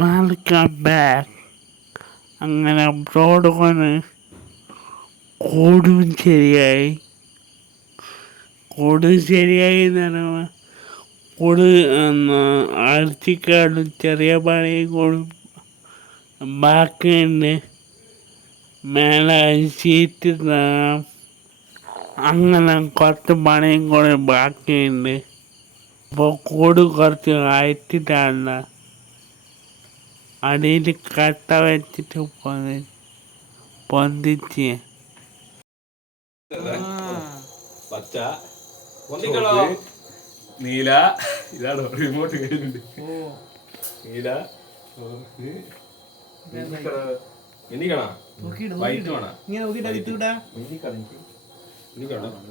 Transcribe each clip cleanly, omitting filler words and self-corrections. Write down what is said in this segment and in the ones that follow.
Welcome back. അങ്ങനെ broad കൊണ്ട് കോടും ശരിയായി. കോടും ശരിയായി എന്ന് പറയുമ്പോൾ കോട് ആഴ്ചക്കാളും ചെറിയ പണിയും കൂടും ബാക്കിയുണ്ട്. മേലെ ഷീറ്റ് തരാം. അങ്ങനെ കുറച്ച് പണിയും കൂടെ ബാക്കിയുണ്ട്. അപ്പോൾ കോട് കുറച്ച് അയച്ചിട്ടാണ് അടിയിൽ കട്ട വെച്ചിട്ട് പൊന്തിച്ച് പച്ച നീല. ഇതാണോ റിമോട്ട് കഴിഞ്ഞിട്ടുണ്ട്? നീല എനിക്കണ വൈറ്റ് വേണ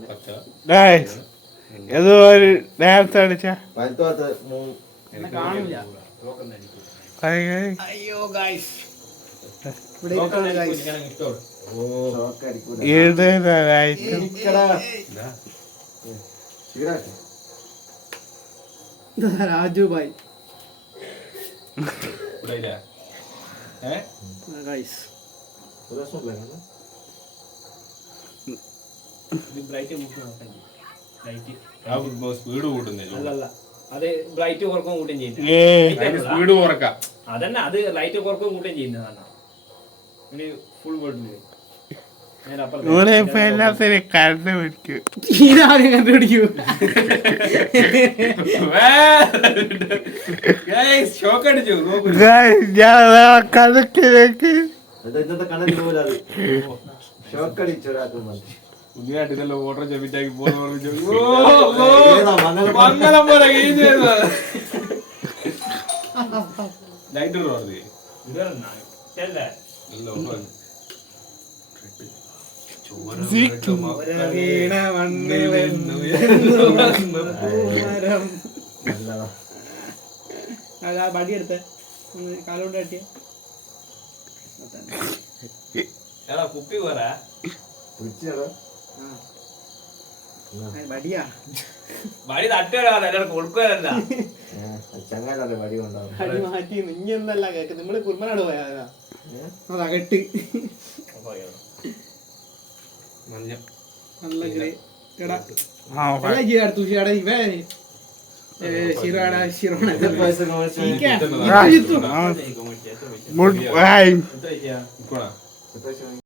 പച്ച ഏതോ ഒരു നേരത്തെ അടിച്ച അയ്യോ guys Raju bhai guys speed കൂട്ടുന്നില്ല. അത് ബ്രൈറ്റ് കുറക്കും കൂട്ടും ചെയ്യുന്നത്. സ്പീഡ് കുറക്കാം. അതന്നെ, അത് ലൈറ്റ് കുറക്കും കൂട്ടും ചെയ്യുന്നതാണ്. ഫുൾ വേർഡില് എല്ലാത്തിനും കറണ്ട് പിടിക്കും. കണ്ടുപിടിക്കൂ. കണക്കിലേക്ക് പുതിയതായിട്ടിതല്ലോ ഓർഡർ ചെവിറ്റാക്കി മംഗലം പോലെ ലൈറ്റ് ബടി എടുത്തേ കാലോണ്ട് കാട്ടിയ കുപ്പി പോരാ ബടിയാ ബടി തട്ടുകാരാ കൊടുക്കുവല്ല അടി മാറ്റി ഇനി ഒന്നല്ല കേക്ക്. നമ്മള് കുർമനാട് പോയാ അതകട്ട് നല്ല ഗുഡ് ബൈ.